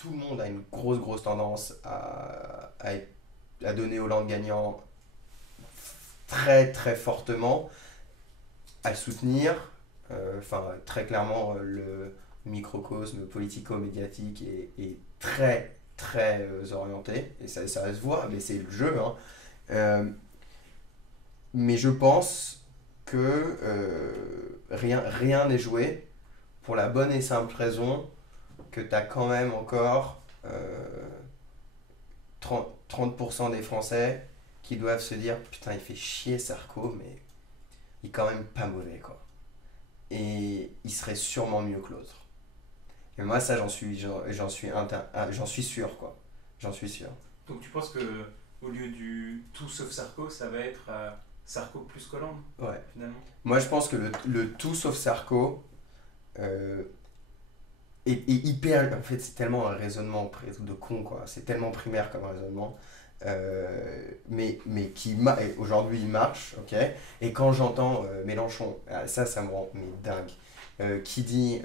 tout le monde a une grosse tendance à donner Hollande gagnant très fortement, à le soutenir. Enfin, très clairement, le microcosme politico-médiatique est très orienté, et ça se voit, mais c'est le jeu, hein. Euh, mais je pense que rien n'est joué pour la bonne et simple raison que tu as quand même encore 30% des Français qui doivent se dire putain, il fait chier Sarko, mais il est quand même pas mauvais, quoi. Et il serait sûrement mieux que l'autre. Et moi, ça, j'en suis sûr, quoi. J'en suis sûr. Donc tu penses que au lieu du tout sauf Sarko, ça va être Sarko plus Hollande, Ouais. finalement? Moi, je pense que le tout sauf Sarko euh, est hyper. En fait, c'est tellement un raisonnement de con, quoi. C'est tellement primaire comme raisonnement. Mais aujourd'hui, il marche, ok. Et quand j'entends Mélenchon, ça me rend mais dingue, qui dit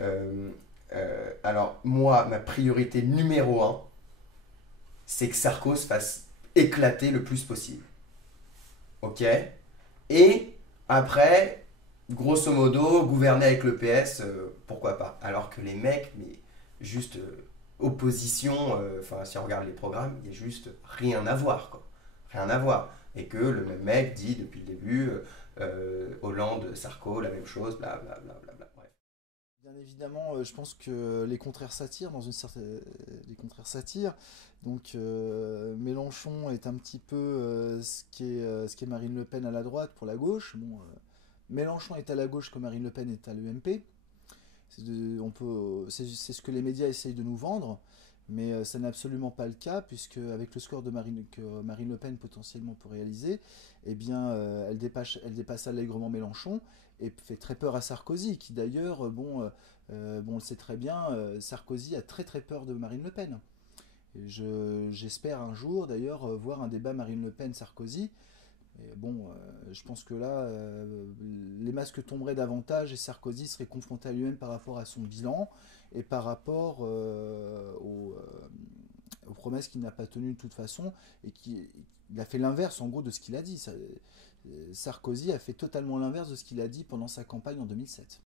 alors, moi, ma priorité numéro un, c'est que Sarko se fasse éclater le plus possible, ok. Et après, grosso modo, gouverner avec le PS, pourquoi pas. Alors que les mecs, mais juste opposition, enfin si on regarde les programmes, il n'y a juste rien à voir, quoi. Rien à voir. Et que le même mec dit depuis le début, Hollande, Sarko, la même chose, bla. Bref. Bien évidemment, je pense que les contraires s'attirent dans une certaine, les contraires s'attirent. Donc Mélenchon est un petit peu ce qu'est Marine Le Pen à la droite pour la gauche. Bon, Mélenchon est à la gauche comme Marine Le Pen est à l'UMP. C'est ce que les médias essayent de nous vendre, mais ça n'est absolument pas le cas, puisque avec le score que Marine Le Pen potentiellement peut réaliser, eh bien, elle dépasse allègrement Mélenchon et fait très peur à Sarkozy, qui d'ailleurs, bon, on le sait très bien, Sarkozy a très peur de Marine Le Pen. J'espère un jour d'ailleurs voir un débat Marine Le Pen-Sarkozy. Et bon, je pense que là, les masques tomberaient davantage et Sarkozy serait confronté à lui-même par rapport à son bilan et par rapport aux promesses qu'il n'a pas tenues de toute façon et qui il a fait l'inverse en gros de ce qu'il a dit. Sarkozy a fait totalement l'inverse de ce qu'il a dit pendant sa campagne en 2007.